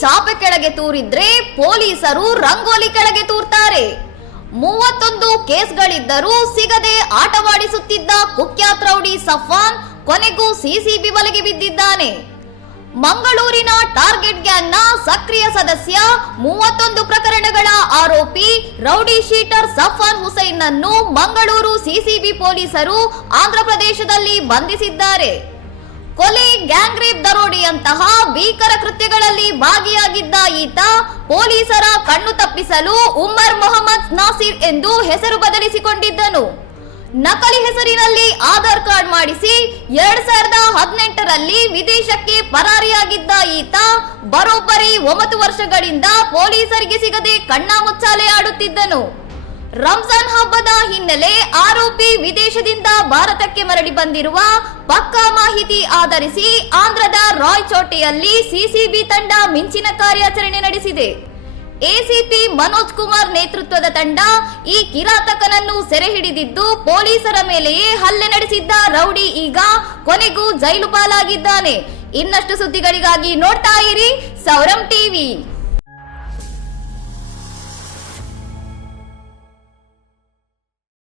ಚಾಪೆ ಕೆಳಗೆ ತೂರಿದ್ರೆ ಪೊಲೀಸರು ರಂಗೋಲಿ ಕೆಳಗೆ ತೂರ್ತಾರೆ. ಮೂವತ್ತೊಂದು ಕೇಸ್ಗಳಿದ್ದರೂ ಸಿಗದೆ ಆಟವಾಡಿಸುತ್ತಿದ್ದ ಕುಖ್ಯಾತ್ ರೌಡಿ ಸಫಾನ್ ಕೊನೆಗೂ ಸಿಸಿಬಿ ಬಲೆಗೆ ಬಿದ್ದಿದ್ದಾನೆ. ಮಂಗಳೂರಿನ ಟಾರ್ಗೆಟ್ ಗ್ಯಾಂಗ್ನ ಸಕ್ರಿಯ ಸದಸ್ಯ ಮೂವತ್ತೊಂದು ಪ್ರಕರಣಗಳ ಆರೋಪಿ ರೌಡಿ ಶೀಟರ್ ಸಫಾನ್ ಹುಸೈನ್ ಅನ್ನು ಮಂಗಳೂರು ಸಿಸಿಬಿ ಪೊಲೀಸರು ಆಂಧ್ರಪ್ರದೇಶದಲ್ಲಿ ಬಂಧಿಸಿದ್ದಾರೆ. ಕೊಲೆ ಗ್ಯಾಂಗ್ ರೇಪ್ ದರೋಡೆಯಂತಹ ಭೀಕರ ಕೃತ್ಯಗಳಲ್ಲಿ ಭಾಗಿಯಾಗಿದ್ದ ಈತ ಪೊಲೀಸರ ಕಣ್ಣು ತಪ್ಪಿಸಲು ಉಮರ್ ಮೊಹಮ್ಮದ್ ನಾಸಿರ್ ಎಂದು ಹೆಸರು ಬದಲಿಸಿಕೊಂಡಿದ್ದನು. ನಕಲಿ ಹೆಸರಿನಲ್ಲಿ ಆಧಾರ್ ಕಾರ್ಡ್ ಮಾಡಿಸಿ ಎರಡ್ ಸಾವಿರದ ಹದಿನೆಂಟರಲ್ಲಿ ವಿದೇಶಕ್ಕೆ ಪರಾರಿಯಾಗಿದ್ದ ಈತ ಬರೋಬ್ಬರಿ ಒಂಬತ್ತು ವರ್ಷಗಳಿಂದ ಪೊಲೀಸರಿಗೆ ಸಿಗದೆ ಕಣ್ಣಾಮುಚ್ಚಾಲೆ ಆಡುತ್ತಿದ್ದನು. ರಂಜಾನ್ ಹಬ್ಬದ ಹಿನ್ನೆಲೆ ಆರೋಪಿ ವಿದೇಶದಿಂದ ಭಾರತಕ್ಕೆ ಮರಳಿ ಬಂದಿರುವ ಪಕ್ಕಾ ಮಾಹಿತಿ ಆಧರಿಸಿ ಆಂಧ್ರದ ರಾಯ್ಚೋಟೆಯಲ್ಲಿ ಸಿಸಿಬಿ ತಂಡ ಮಿಂಚಿನ ಕಾರ್ಯಾಚರಣೆ ನಡೆಸಿದೆ. ಎಸಿಪಿ ಮನೋಜ್ ಕುಮಾರ್ ನೇತೃತ್ವದ ತಂಡ ಈ ಕಿರಾತಕನನ್ನು ಸೆರೆ ಹಿಡಿದಿದ್ದು ಪೊಲೀಸರ ಮೇಲೆಯೇ ಹಲ್ಲೆ ನಡೆಸಿದ್ದ ರೌಡಿ ಈಗ ಕೊನೆಗೂ ಜೈಲು ಪಾಲಾಗಿದ್ದಾನೆ. ಇನ್ನಷ್ಟು ಸುದ್ದಿಗಳಿಗಾಗಿ ನೋಡ್ತಾ ಇರಿ ಸೌರಂ ಟಿವಿ.